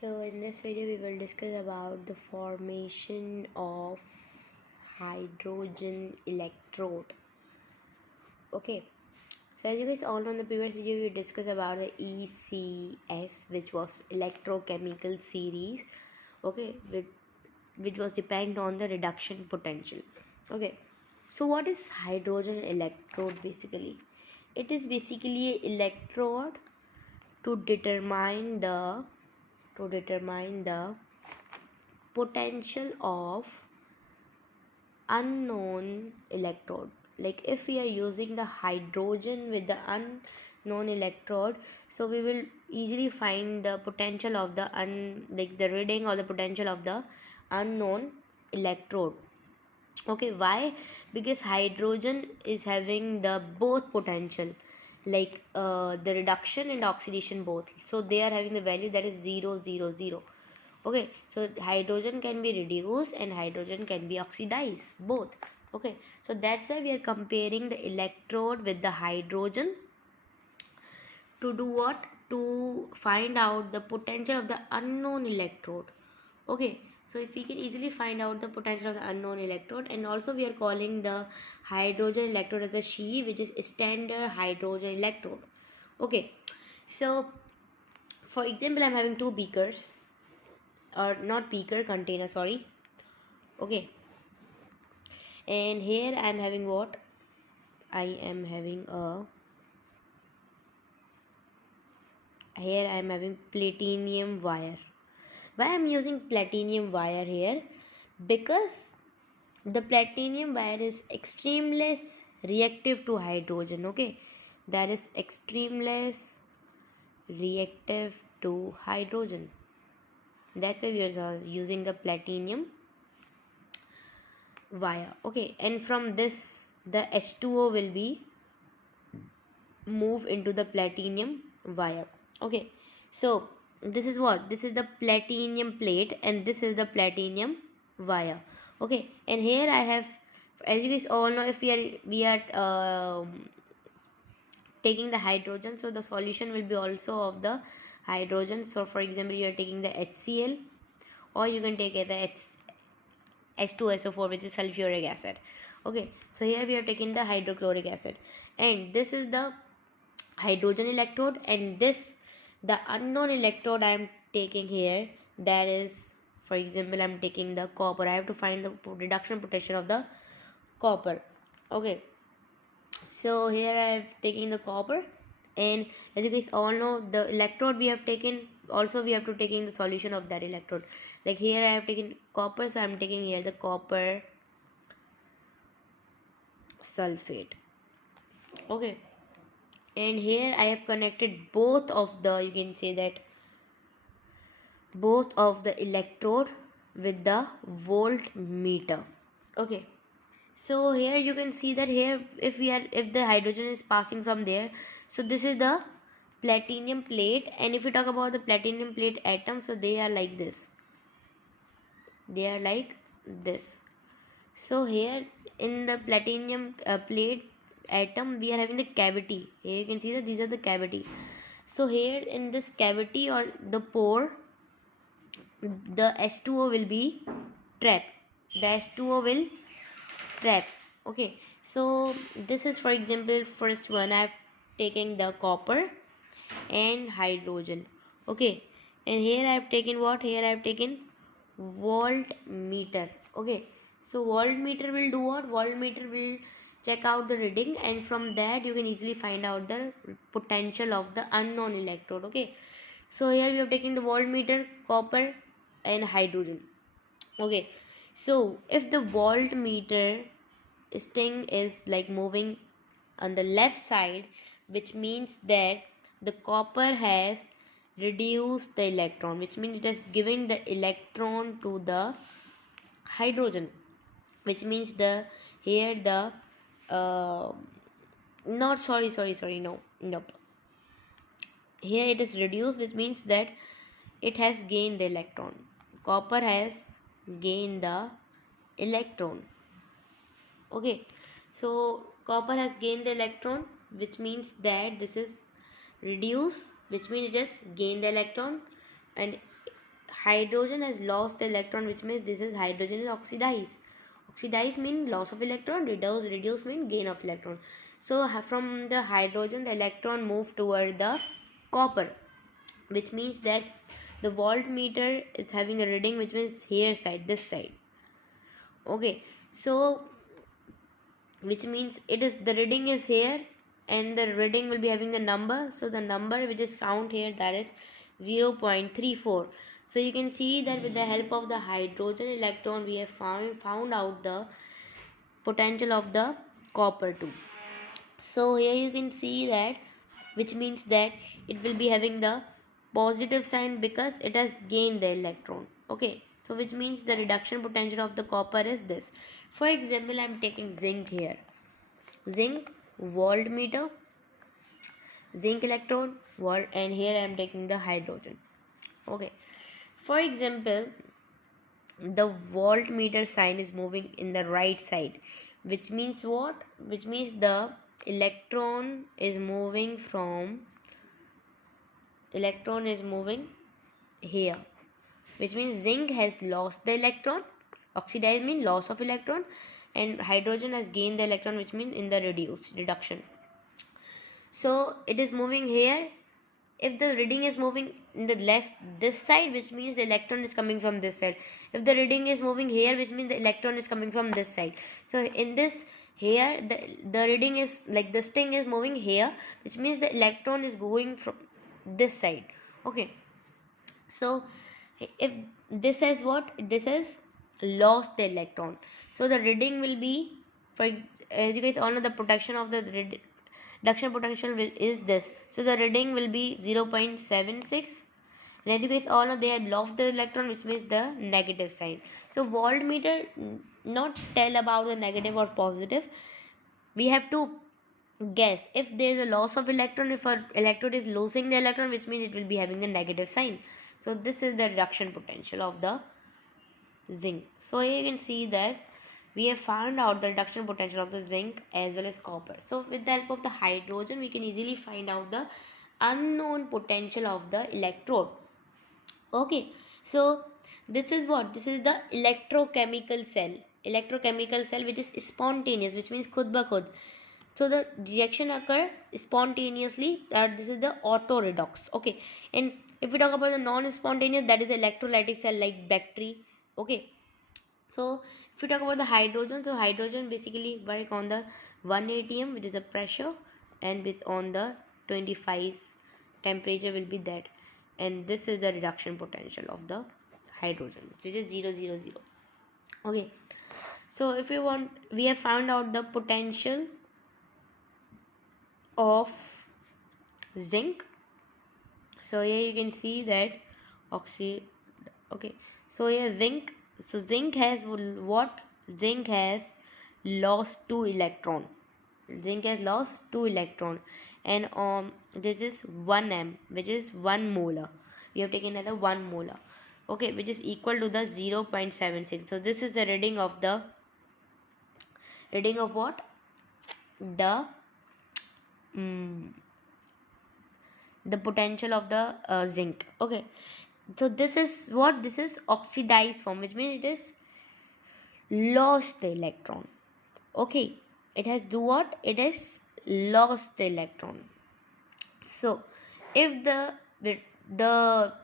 So in this video we will discuss about the formation of hydrogen electrode. Okay, so as you guys all know, in the previous video we discussed about the ECS, which was electrochemical series, okay, which was depend on the reduction potential. Okay, so what is hydrogen electrode basically? It is basically an electrode to determine the potential of unknown electrode. Like if we are using the hydrogen with the unknown electrode, so we will easily find the potential of the the reading or the potential of the unknown electrode. Okay, why? Because hydrogen is having the both potential, like the reduction and oxidation both, so they are having the value that is 0 0 0. Okay, so hydrogen can be reduced and hydrogen can be oxidized both. Okay, so that's why we are comparing the electrode with the hydrogen to do what? To find out the potential of the unknown electrode. Okay, so if we can easily find out the potential of the unknown electrode, and also we are calling the hydrogen electrode as the She, which is standard hydrogen electrode. Okay, so for example, I'm having two beakers, or not beaker, container, sorry. Okay, and here I'm having what? Here I'm having platinum wire. Why I'm using platinum wire here? Because the platinum wire is extremely less reactive to hydrogen. Okay, that is extremely less reactive to hydrogen. That's why we are using the platinum wire. Okay, and from this the H2O will be moved into the platinum wire. Okay, so this is what? This is the platinum plate and this is the platinum wire. Okay, and here I have, as you guys all know, if we are taking the hydrogen, so the solution will be also of the hydrogen. So for example, you are taking the HCl, or you can take the H2SO4, which is sulfuric acid. Okay, so here we are taking the hydrochloric acid, and this is the hydrogen electrode, and this the unknown electrode I am taking here, that is, for example, I am taking the copper. I have to find the reduction potential of the copper. Okay, so here I have taken the copper, and as you guys all know, the electrode we have taken, also we have to take in the solution of that electrode. Like here I have taken copper, so I am taking here the copper sulfate. Okay, and here I have connected both of the, you can say that, both of the electrode with the voltmeter. Okay, so here you can see that here if the hydrogen is passing from there, so this is the platinum plate, and if we talk about the platinum plate atom, so they are like this, so here in the platinum plate atom, we are having the cavity. Here you can see that these are the cavity. So here in this cavity or the pore, the H2O will be trapped. The H2O will trap. Okay, so this is, for example, first one I have taken the copper and hydrogen. Okay, and here I have taken what? Here I have taken voltmeter. Okay, so voltmeter will do what? Voltmeter will check out the reading, and from that you can easily find out the potential of the unknown electrode. Okay, so here we have taken the voltmeter, copper and hydrogen. Okay, so if the voltmeter string is like moving on the left side, which means that the copper has reduced the electron, which means it has given the electron to the hydrogen, which means the here the uh, not sorry, no, nope, here it is reduced, which means that it has gained the electron. Copper has gained the electron. Okay, so copper has gained the electron, which means that this is reduced, which means it just gained the electron, and hydrogen has lost the electron, which means this is hydrogen is oxidized. Oxidize mean loss of electron, reduce mean gain of electron. So from the hydrogen the electron move toward the copper, which means that the voltmeter is having a reading, which means here side, this side. Okay, so which means it is the reading is here and the reading will be having the number. So the number which is count here, that is 0.34. So you can see that with the help of the hydrogen electron we have found out the potential of the copper too. So here you can see that, which means that it will be having the positive sign because it has gained the electron. Okay, so which means the reduction potential of the copper is this. For example, I am taking zinc here. Zinc voltmeter, zinc electrode, volt, and here I am taking the hydrogen. Okay, for example, the voltmeter sign is moving in the right side, which means what? Which means the electron is moving here, which means zinc has lost the electron, oxidized means loss of electron, and hydrogen has gained the electron, which means in the reduction. So it is moving here. If the reading is moving in the left this side, which means the electron is coming from this side. If the reading is moving here, which means the electron is coming from this side. So in this here the reading is like this thing is moving here, which means the electron is going from this side. Okay, so if this is what, this is lost the electron, so the reading will be, as you guys all know, the protection of the reduction potential is this. So the reading will be 0.76, and as you guys all know, they had lost the electron, which means the negative sign. So voltmeter not tell about the negative or positive. We have to guess if there is a loss of electron, if an electrode is losing the electron, which means it will be having the negative sign. So this is the reduction potential of the zinc. So here you can see that we have found out the reduction potential of the zinc as well as copper. So with the help of the hydrogen we can easily find out the unknown potential of the electrode. Okay, so this is what, this is the electrochemical cell which is spontaneous, which means khud ba khud. So the reaction occur spontaneously, that this is the auto redox. Okay, and if we talk about the non-spontaneous, that is the electrolytic cell like battery. Okay, so if we talk about the hydrogen, so hydrogen basically work on the 1 atm, which is the pressure, and with on the 25 temperature will be that, and this is the reduction potential of the hydrogen, which is 000. Okay, so if we want, we have found out the potential of zinc. So here you can see that okay, so here zinc, so zinc has what, zinc has lost 2 electron, and this is 1 m, which is 1 molar. We have taken another 1 molar, okay, which is equal to the 0.76. So this is the reading of what, the potential of the zinc. Okay, so this is what, this is oxidized form, which means it is lost the electron. Okay, it has do what, it is lost the electron. So if the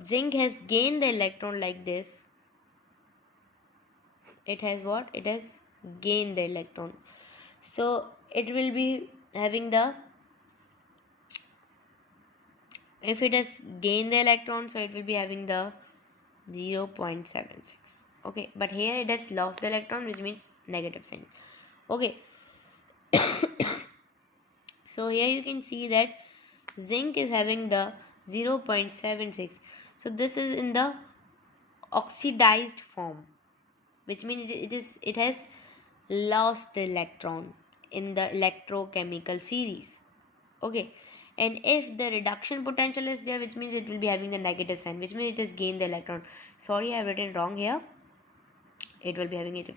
zinc has gained the electron like this, it has what, it has gained the electron, so it will be having the, if it has gained the electron, so it will be having the 0.76. okay, but here it has lost the electron, which means negative sign. Okay, so here you can see that zinc is having the 0.76. so this is in the oxidized form, which means it has lost the electron in the electrochemical series. Okay, and if the reduction potential is there, which means it will be having the negative sign, which means it has gained the electron. Sorry, I have written wrong here, it will be having it.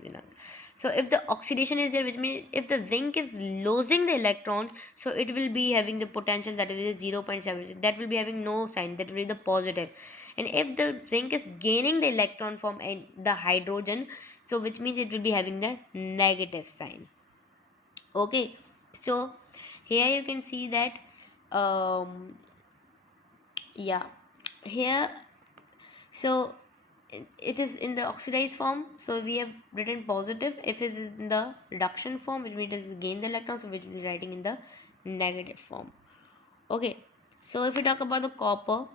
So if the oxidation is there, which means if the zinc is losing the electrons, so it will be having the potential that is 0.76, that will be having no sign, that will be the positive. and if the zinc is gaining the electron from the hydrogen, so which means it will be having the negative sign. Okay, so here you can see that yeah, here, so it is in the oxidized form, so we have written positive. If it is in the reduction form, which means it has gained the electron, so we will be writing in the negative form. Okay, so if we talk about the copper,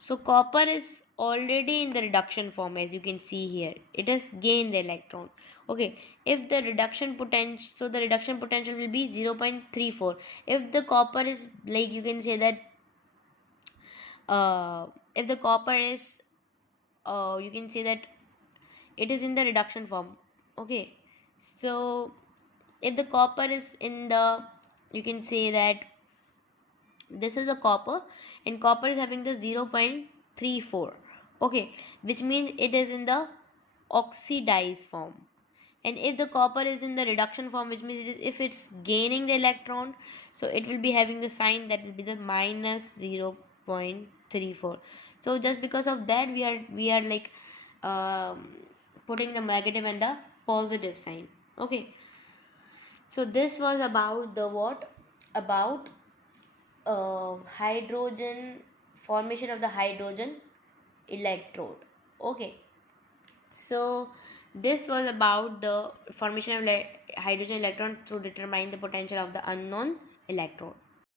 so copper is already in the reduction form, as you can see here. It has gained the electron. Okay, if the reduction potential, so the reduction potential will be 0.34. If the copper is, like you can say that, if the copper is, you can say that it is in the reduction form. Okay, so if the copper is in the, you can say that this is the copper, and copper is having the 0.34. Okay, which means it is in the oxidized form. And if the copper is in the reduction form, which means it is, if it's gaining the electron, so it will be having the sign that will be the minus 0.34. So just because of that, we are like putting the negative and the positive sign. Okay, so this was about the what, about hydrogen, formation of the hydrogen electrode. Okay, so this was about the formation of hydrogen electron to determine the potential of the unknown electron.